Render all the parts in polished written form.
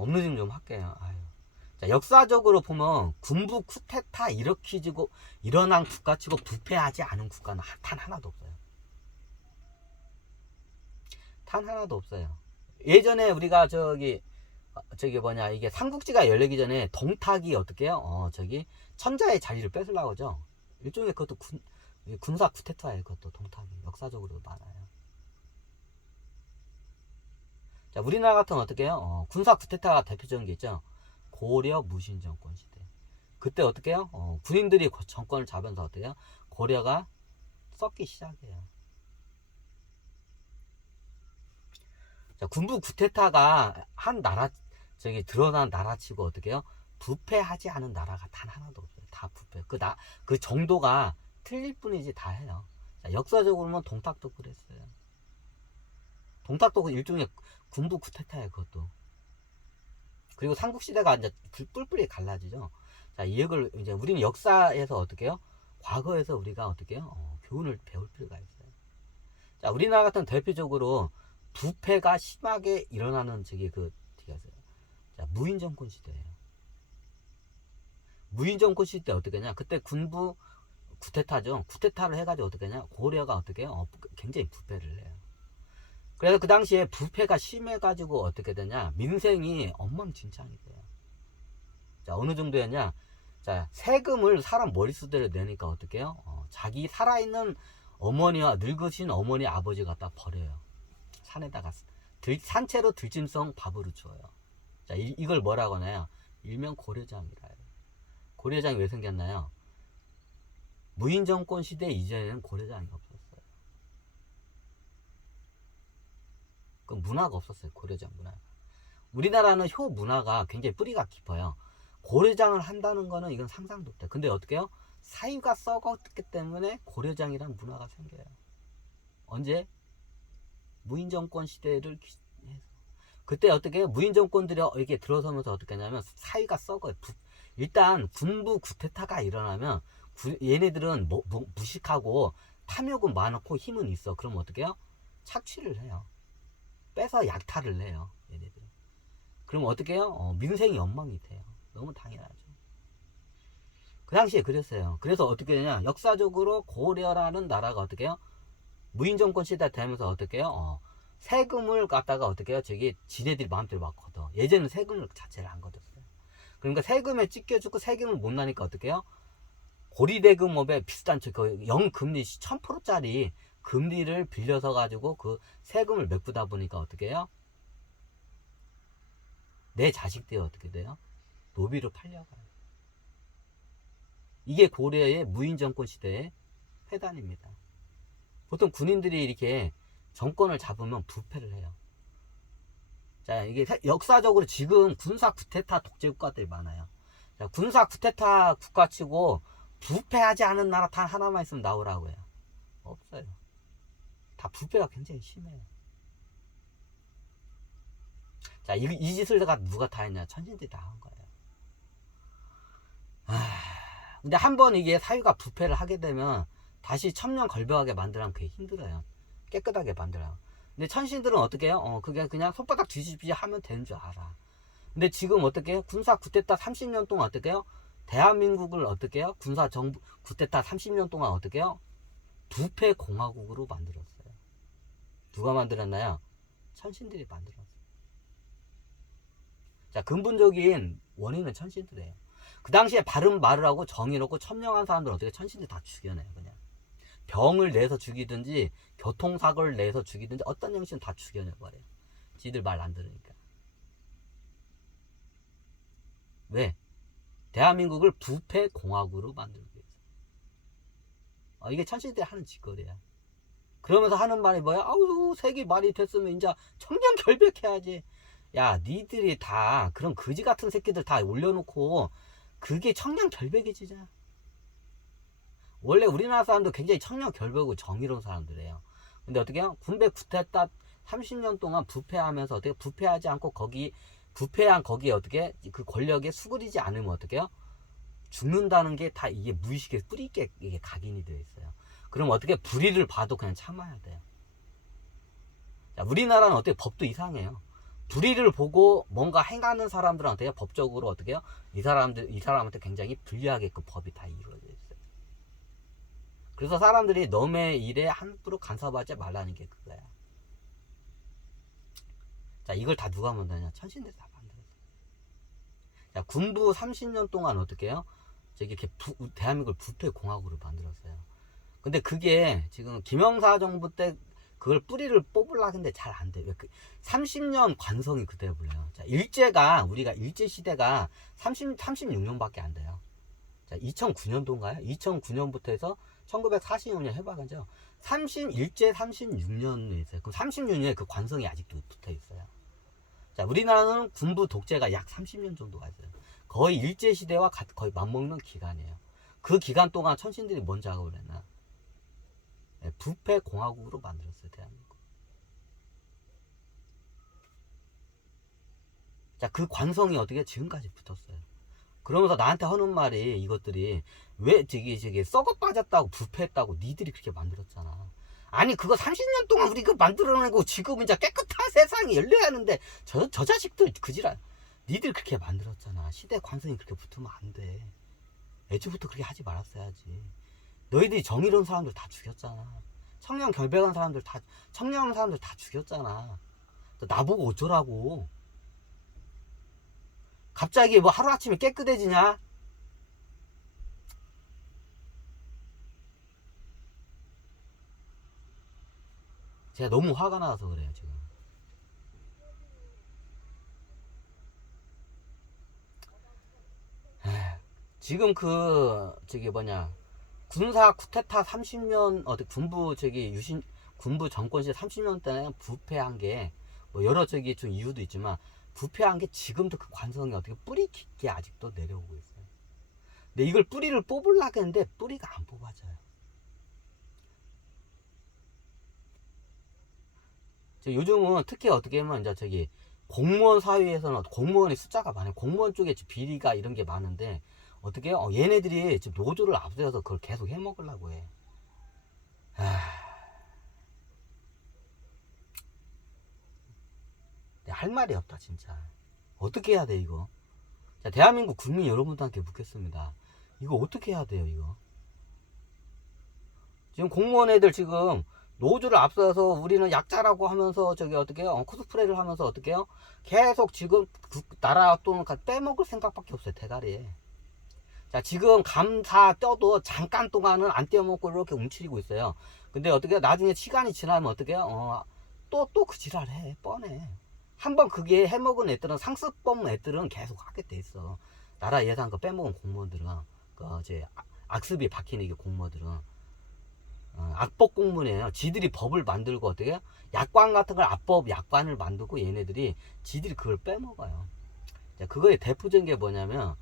업로딩 좀 할게요. 아유. 자, 역사적으로 보면 군부 쿠데타 일으키고 일어난 국가치고 부패하지 않은 국가는 단 하나도 없어요. 단 하나도 없어요. 예전에 우리가 저기 뭐냐 이게 삼국지가 열리기 전에 동탁이 어떻게 해요? 저기 천자의 자리를 뺏으려고 하죠. 일종의 그것도 군사 쿠데타예요. 그것도 동탁이 역사적으로 많아요. 자, 우리나라 같은 어떻게 해요? 군사 쿠데타가 대표적인 게 있죠. 고려 무신 정권 시대. 그때 어떻게 해요? 군인들이 정권을 잡으면서 어떻게 해요? 고려가 썩기 시작해요. 자, 군부 쿠데타가 한 나라 드러난 나라치고 어떻게 해요? 부패하지 않은 나라가 단 하나도 없어요. 다 부패. 그 정도가 틀릴 뿐이지 다 해요. 자, 역사적으로는 동탁도 그랬어요. 동탁도 일종의 군부 쿠데타예요. 그것도. 그리고 삼국시대가 이제 뿔뿔이 갈라지죠. 자, 이걸 이제 우리는 역사에서 어떻게 해요? 과거에서 우리가 어떻게 해요? 교훈을 배울 필요가 있어요. 자, 우리나라 같은 대표적으로 부패가 심하게 일어나는 자, 무인정권 시대예요. 무인정권 시대 어떻게 하냐? 그때 군부 쿠데타죠. 쿠데타를 해가지고 어떻게 하냐? 고려가 어떻게 해요? 굉장히 부패를 해요. 그래서 그 당시에 부패가 심해가지고 어떻게 되냐? 민생이 엉망진창이 돼요. 자, 어느 정도였냐? 자, 세금을 사람 머릿수대로 내니까 어떻게 해요? 자기 살아있는 어머니와 늙으신 어머니 아버지 갖다 버려요. 산에다가 산채로 들짐승 밥으로 줘요. 자, 이걸 뭐라고 하나요? 일명 고려장이라 해요. 고려장이 왜 생겼나요? 무인정권 시대 이전에는 고려장이 없었어요. 그 문화가 없었어요. 고려장 문화가. 우리나라는 효 문화가 굉장히 뿌리가 깊어요. 고려장을 한다는 거는 이건 상상도 못해. 근데 어떻게 해요? 사유가 썩었기 때문에 고려장이라는 문화가 생겨요. 언제? 무인정권 시대를 해서. 그때 어떻게 해요? 무인정권들이 이렇게 들어서면서 어떻게 하냐면 사유가 썩어요. 일단 군부 쿠데타가 일어나면 얘네들은 무식하고 탐욕은 많고 힘은 있어. 그럼 어떻게 해요? 착취를 해요. 빼서 약탈을 해요. 얘네들. 그럼 어떻게 해요? 민생이 엉망이 돼요. 너무 당연하죠. 그 당시에 그랬어요. 그래서 어떻게 되냐? 역사적으로 고려라는 나라가 어떻게 해요? 무인정권 시대 되면서 어떻게 해요? 세금을 갖다가 어떻게 해요? 지네들이 마음대로 막 걷어. 예전에는 세금을 자체를 안 걷었어요. 그러니까 세금에 찢겨주고 세금을 못 나니까 어떻게 해요? 고리대금업에 비슷한 그 0금리 1000%짜리 금리를 빌려서 가지고 그 세금을 메꾸다 보니까 어떻게 해요? 내 자식들이 어떻게 돼요? 노비로 팔려가요. 이게 고려의 무인정권 시대의 회단입니다. 보통 군인들이 이렇게 정권을 잡으면 부패를 해요. 자, 이게 역사적으로 지금 군사 쿠데타 독재 국가들이 많아요. 자, 군사 쿠데타 국가치고 부패하지 않은 나라 단 하나만 있으면 나오라고 해요. 없어요. 다 부패가 굉장히 심해요. 자, 이 짓을 누가 다 했냐? 천신들이 다 한 거예요. 근데 한번 이게 사유가 부패를 하게 되면 다시 천명걸벽하게 만들면 그게 힘들어요. 깨끗하게 만들어요. 근데 천신들은 어떻게 해요? 그게 그냥 손바닥 뒤집지 하면 되는 줄 알아. 근데 지금 어떻게 해요? 군사 쿠데타 30년 동안 어떻게 해요? 대한민국을 어떻게 해요? 군사 정부 쿠데타 30년 동안 어떻게 해요? 부패 공화국으로 만들었어요. 누가 만들었나요? 천신들이 만들었어요. 자, 근본적인 원인은 천신들이에요. 그 당시에 바른 말을 하고 정의롭고 천명한 사람들 어떻게 천신들 다 죽여내요. 그냥 병을 내서 죽이든지 교통사고를 내서 죽이든지 어떤 형식은 다 죽여내버려요. 지들 말 안 들으니까. 왜? 대한민국을 부패 공화국으로 만들기 위해서. 이게 천신들이 하는 짓거리야. 그러면서 하는 말이 뭐야? 아우, 세계 말이 됐으면 이제 청년 결백해야지. 야, 니들이 다 그런 거지 같은 새끼들 다 올려놓고 그게 청년 결백이지자. 원래 우리나라 사람도 굉장히 청년 결백이고 정의로운 사람들이에요. 근데 어떻게 해요? 군대 쿠데타 30년 동안 부패하면서 어떻게 부패하지 않고 부패한 거기에 어떻게 그 권력에 수그리지 않으면 어떻게 해요? 죽는다는 게 다 이게 무의식에 뿌리 있게 이게 각인이 되어 있어요. 그럼 어떻게 불의를 봐도 그냥 참아야 돼요. 자, 우리나라는 어떻게 법도 이상해요. 불의를 보고 뭔가 행하는 사람들한테 법적으로 어떻게 해요? 이 사람한테 굉장히 불리하게 그 법이 다 이루어져 있어요. 그래서 사람들이 너의 일에 함부로 간섭하지 말라는 게 그거야. 자, 이걸 다 누가 만드냐? 천신들이 다 만들었어. 자, 군부 30년 동안 어떻게 해요? 저기 이렇게 대한민국을 부패공화국으로 만들었어요. 근데 그게 지금 김영사 정부 때 그걸 뿌리를 뽑으려고 했는데 잘 안 돼. 왜 30년 관성이 그대로 불려요. 자, 우리가 일제 시대가 36년밖에 안 돼요. 자, 2009년도인가요? 2009년부터 해서 1945년 해봐가죠. 일제 36년에 있어요. 그럼 36년에 그 관성이 아직도 붙어 있어요. 자, 우리나라는 군부 독재가 약 30년 정도가 있어요. 거의 일제 시대와 거의 맞먹는 기간이에요. 그 기간 동안 천신들이 뭔 작업을 했나? 네, 부패 공화국으로 만들었어요, 대한민국. 자, 그 관성이 어떻게 지금까지 붙었어요. 그러면서 나한테 하는 말이 이것들이 왜 저기 썩어 빠졌다고 부패했다고 니들이 그렇게 만들었잖아. 아니 그거 30년 동안 우리 그 만들어내고 지금 이제 깨끗한 세상이 열려야 하는데 저 자식들 그지랄. 니들 그렇게 만들었잖아. 시대 관성이 그렇게 붙으면 안 돼. 애초부터 그렇게 하지 말았어야지. 너희들이 정의로운 사람들 다 죽였잖아. 청년 결백한 사람들 다 청년한 사람들 다 죽였잖아. 나보고 어쩌라고. 갑자기 뭐 하루아침에 깨끗해지냐? 제가 너무 화가 나서 그래요 지금. 지금 저기 뭐냐 군사 쿠데타 30년 군부 군부 정권 시대 30년 동안 부패한 게 뭐 여러 좀 이유도 있지만 부패한 게 지금도 그 관성이 어떻게 뿌리 깊게 아직도 내려오고 있어요. 근데 이걸 뿌리를 뽑으려고 했는데 뿌리가 안 뽑아져요. 요즘은 특히 어떻게 하면 이제 공무원 사회에서는 공무원의 숫자가 많아요. 공무원 쪽에 비리가 이런 게 많은데 어떻게 해요? 얘네들이 지금 노조를 앞세워서 그걸 계속 해먹으려고 해. 할 말이 없다 진짜. 어떻게 해야 돼 이거? 자, 대한민국 국민 여러분들한테 묻겠습니다. 이거 어떻게 해야 돼요 이거? 지금 공무원 애들 지금 노조를 앞서서 우리는 약자라고 하면서 어떻게 해요? 코스프레를 하면서 어떻게 해요? 계속 지금 나라 돈을 빼먹을 생각밖에 없어요 대가리에. 자, 지금 감사 떠도 잠깐 동안은 안 떼어먹고 이렇게 움츠리고 있어요. 근데 어떻게 나중에 시간이 지나면 어떻게 해요? 또 그 지랄 해. 뻔해. 한번 그게 해먹은 애들은 상습범 애들은 계속 하게 돼 있어. 나라 예산 그 빼먹은 공무원들은 악습이 박히는 게 공무원들은 악법 공무원이에요. 지들이 법을 만들고 어떻게 해요? 약관 같은 걸 약관을 만들고 얘네들이 지들이 그걸 빼먹어요. 자, 그거의 대표적인 게 뭐냐면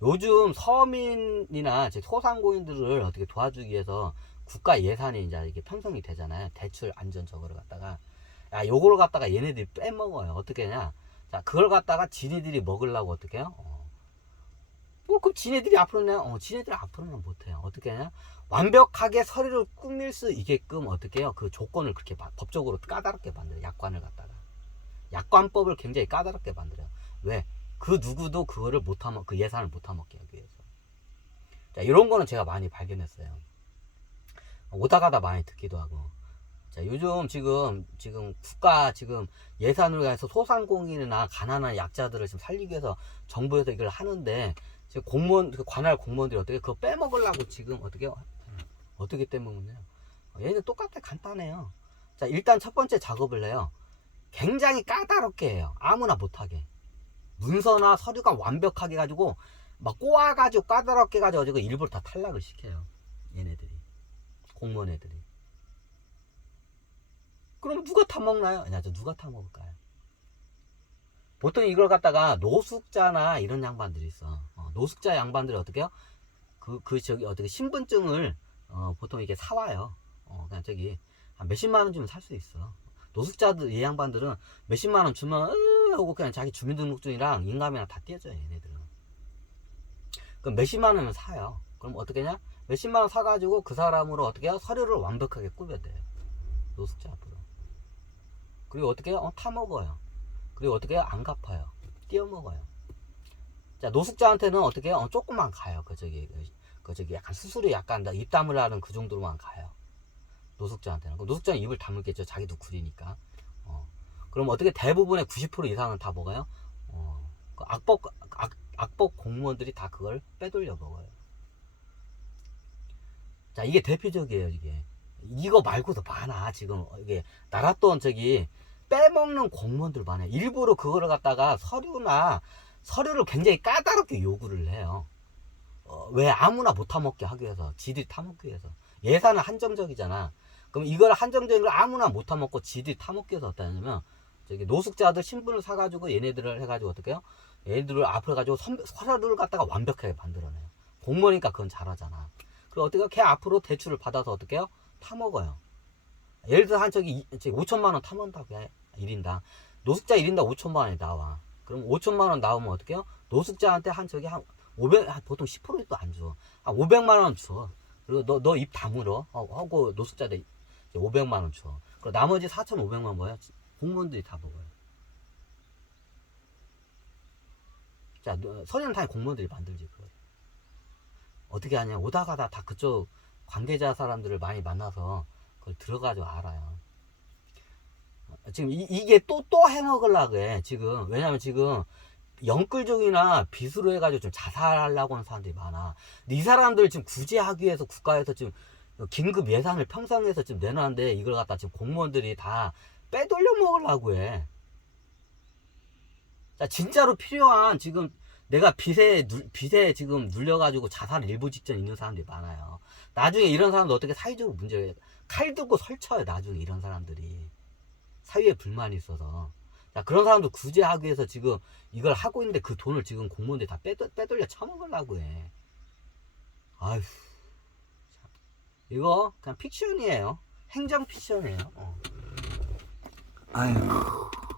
요즘 서민이나 소상공인들을 어떻게 도와주기 위해서 국가 예산이 이제 이게 편성이 되잖아요. 대출 안전 저거를 갖다가 요거를 갖다가 얘네들이 빼먹어요. 어떻게 하냐? 자, 그걸 갖다가 지네들이 먹으려고 어떻게 해요? 그럼 지네들이 앞으로는 지네들이 앞으로는 못해요. 어떻게 하냐? 완벽하게 서류를 꾸밀 수 있게끔 어떻게 해요? 그 조건을 그렇게 법적으로 까다롭게 만들어요. 약관을 갖다가 약관법을 굉장히 까다롭게 만들어요. 왜? 그 누구도 그거를 그 예산을 못 타먹게 하기 위해서. 자, 이런 거는 제가 많이 발견했어요. 오다 가다 많이 듣기도 하고. 자, 요즘 지금 국가 예산을 해서 소상공인이나 가난한 약자들을 지금 살리기 위해서 정부에서 이걸 하는데 지금 관할 공무원들이 어떻게 그거 빼먹으려고 지금 어떻게 빼먹느냐? 얘는 똑같아 간단해요. 자, 일단 첫 번째 작업을 해요. 굉장히 까다롭게 해요. 아무나 못하게. 문서나 서류가 완벽하게 가지고 막 꼬아가지고 까다롭게 가지고 일부러 다 탈락을 시켜요. 얘네들이 공무원 애들이. 그럼 누가 타먹나요? 누가 타먹을까요? 보통 이걸 갖다가 노숙자나 이런 양반들이 있어. 노숙자 양반들이 어떻게 해요? 어떻게 신분증을 보통 이렇게 사와요. 그냥 한 몇십만 원 주면 살 수 있어. 노숙자들 이 양반들은 몇십만 원 주면 하고 그냥 자기 주민등록증이랑 인감이랑 다 떼줘요 얘네들은. 그럼 몇십만 원이면 사요. 그럼 어떻게 하냐? 몇십만 원 사가지고 그 사람으로 어떻게 해요? 서류를 완벽하게 꾸며대요. 노숙자 앞으로. 그리고 어떻게 해요? 타먹어요. 그리고 어떻게 해요? 안 갚아요. 띄어먹어요. 자, 노숙자한테는 어떻게 해요? 조금만 가요. 그 저기 약간 수술이 약간 입 다물라는 그 정도로만 가요. 노숙자한테는. 노숙자는 입을 다물겠죠. 자기도 구리니까. 그럼 어떻게 대부분의 90% 이상은 다 먹어요? 그 악법 공무원들이 다 그걸 빼돌려 먹어요. 자, 이게 대표적이에요, 이게. 이거 말고도 많아, 지금. 이게, 나갔던 저기, 빼먹는 공무원들 많아요. 일부러 그거를 갖다가 서류를 굉장히 까다롭게 요구를 해요. 왜 아무나 못 타먹게 하기 위해서, 지들이 타먹기 위해서. 예산은 한정적이잖아. 그럼 이걸 한정적인 걸 아무나 못 타먹고 지들이 타먹기 위해서 어떻게 하냐면, 저기 노숙자들 신분을 사가지고 얘네들을 해가지고 어떻게 해요? 얘네들을 앞에 가지고 서류를 갖다가 완벽하게 만들어내요. 공무원이니까 그건 잘하잖아. 그리고 어떻게 해요? 걔 앞으로 대출을 받아서 어떻게 해요? 타먹어요. 예를 들어 한 저기 5천만 원 타먹는다고 해. 1인당. 노숙자 1인당 5천만 원이 나와. 그럼 5천만 원 나오면 어떻게 해요? 노숙자한테 한 저기 한 500, 보통 10%도 안 줘. 한 500만 원 줘. 그리고 너 입 다물어. 하고 노숙자들 500만 원 줘. 그리고 나머지 4,500만 원 뭐야? 공무원들이 다 먹어요. 자, 선현탄이 공무원들이 만들지, 그걸. 어떻게 하냐. 오다 가다 다 그쪽 관계자 사람들을 많이 만나서 그걸 들어가지고 알아요. 지금 이게 또 해먹으려고 해, 지금. 왜냐면 지금 영끌족이나 빚으로 해가지고 좀 자살하려고 하는 사람들이 많아. 근데 이 사람들 지금 구제하기 위해서 국가에서 지금 긴급 예산을 편성해서 지금 내놨는데 이걸 갖다 지금 공무원들이 다 빼돌려 먹으려고 해. 자, 진짜로 필요한 지금 내가 빚에 지금 눌려가지고 자살 일부 직전 있는 사람들이 많아요. 나중에 이런 사람들 어떻게 사회적으로 문제가 칼 들고 설쳐요. 나중에 이런 사람들이 사회에 불만이 있어서. 자, 그런 사람들 구제하기 위해서 지금 이걸 하고 있는데 그 돈을 지금 공무원들이 다 빼돌려 처먹으려고 해. 아휴, 이거 그냥 픽션이에요. 행정 픽션이에요. 아휴.